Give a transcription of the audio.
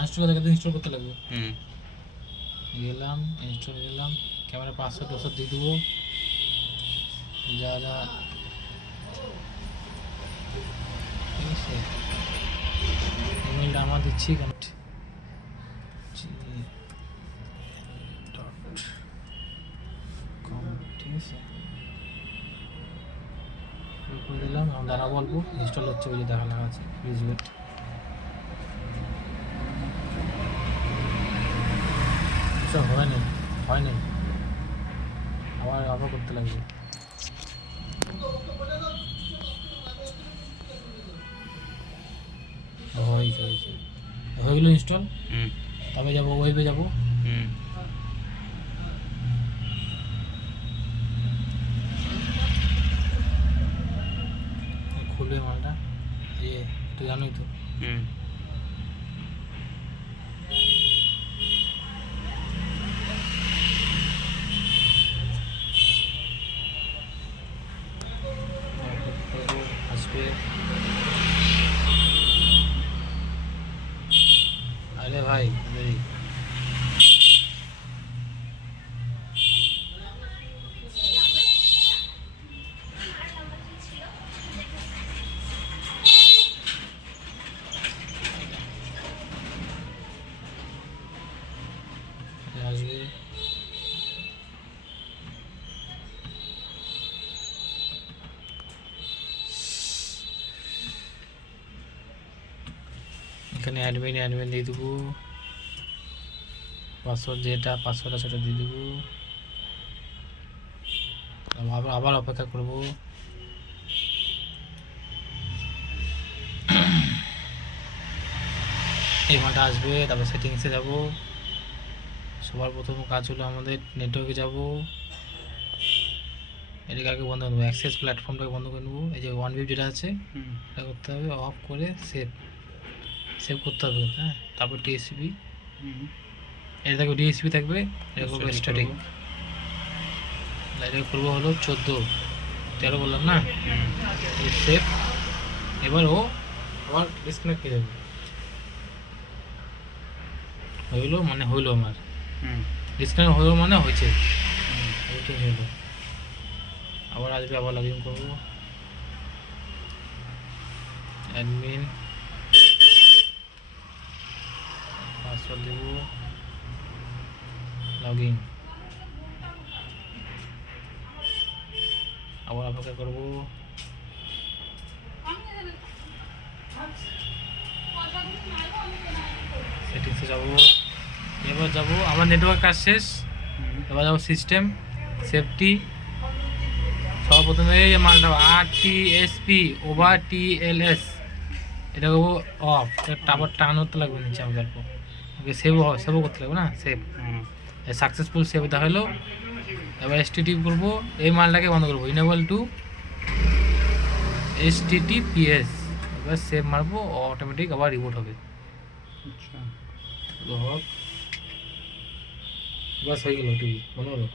Uninstall করতে install করতে লাগবে। গেলাম ইনস্টল গেলাম, ক্যামেরা পাসওয়ার্ড দিয়ে দেবো, যা যা ঠিক আছে। ইমেলটা আমার দিচ্ছি কেন, ঠিক আছে করে দিলাম। এখন দাঁড়া বলবো ইনস্টল হচ্ছে, ওই যে দেখা লেখা আছে প্লিজ ওয়েট। হয় নাই আবার করতে লাগবে। হয়ে গেল ইনস্টল। তবে যাবো ওয়েবে যাবো। খুলবে মালটা, একটু জানোই তো। আসবে, আরে ভাই আসবে। এখানে অ্যাডমিন দিয়ে দেবো, পাসওয়ার্ড যেটা পাসওয়ার্ড আছে সেটা দিয়ে দেবো, আবার অপেক্ষা করবো। এই মালটা আসবে, তারপর সেটিংসে যাব। সবার প্রথম কাজ হলো আমাদের নেটওয়ার্কে যাব, এটাকে আগে বন্ধ করে নেবো, অ্যাক্সেস প্ল্যাটফর্মটাকে বন্ধ করে নেবো। এই যে ওয়ান ভিউ যেটা আছে এটা করতে হবে, অফ করে সেভ করতে হবে। হ্যাঁ, তারপর টিএসপি, এটা থাকবে ডিএসপি থাকবে, এটা করবো স্ট্যাটিক। এটা করবো হলো 14 বললাম না, সেভ। এবার ও আবার ডিসকানেক্ট হয়ে যাবে। হইলো মানে হইলো আমার, ডিসকানেক্ট হলো মানে হয়েছে, ঠিক হলো। আবার আসবে, আবার লগ ইন করবো, অ্যাডমিন পাসওয়ার্ড দেব, লগ ইন, আবার অপেক্ষা করবো। সেটিংসে যাবো, এবার যাবো আমার নেটওয়ার্ক কাজ শেষ। এবার যাবো সিস্টেম সেফটি, সব প্রথমে এই মালটা RTSP ওভার TLS, এটা করবো অফ। আবার টান করতে লাগবে নিচে, আমি গল্প ওকে সেভও করতে লাগবে না, সেভ সাকসেসফুল সেভ দেখালো। এবার STTP করবো, এই মালটাকে বন্ধ করবো, ইনেবল টু HTTPS। এবার সেভ মারবো, অটোমেটিক আবার রিবোট হবে। আচ্ছা হোক, বাস হয়ে গেল, টিভি মনে হলো।